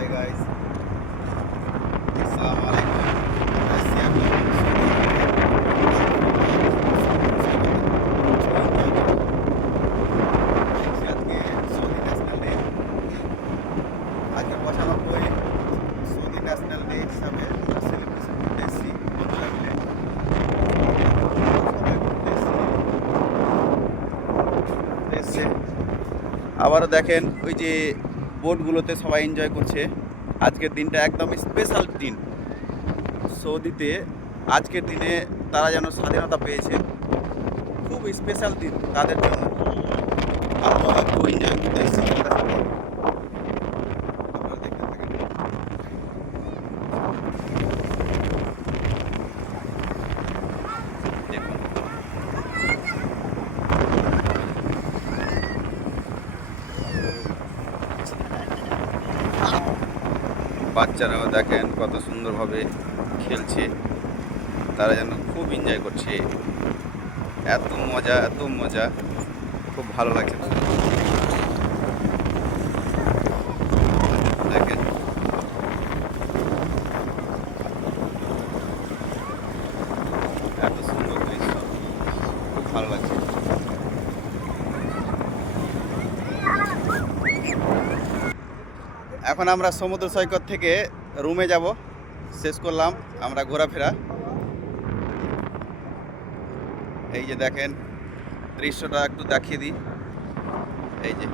Hi guys, আসসালামু আলাইকুম। আমরা আছি এখন আজকে সৌদি ন্যাশনাল ডে। আজকে 95 সৌদি ন্যাশনাল ডে হিসাবে আমরা সেলিব্রেশন করতে এসেছি বন্ধুরা মিলে। সবাই ঘুরতে এসছে। আবারও দেখেন ওই যে বোটগুলোতে সবাই এনজয় করছে। আজকের দিনটা একদম স্পেশাল দিন সৌদিতে। আজকের দিনে তারা যেন স্বাধীনতা পেয়েছে, খুব স্পেশাল দিন তাদের জন্য। আমরাও একটু এনজয় করতে এসেছি তাদের সাথে। আপনারা দেখতে থাকেন। দেখুন বাচ্চারাও দেখেন কত সুন্দরভাবে খেলছে, তারা যেন খুব এনজয় করছে। এত মজা, এত মজা, খুব ভালো লাগছে। দেখেন এত সুন্দর দৃশ্য, খুব ভালো লাগছে। এখন আমরা সমুদ্র সৈকত থেকে রুমে যাব। শেষ করলাম আমরা ঘোরাফেরা। এই যে দেখেন দৃশ্যটা একটু দেখিয়ে দিই। এই যে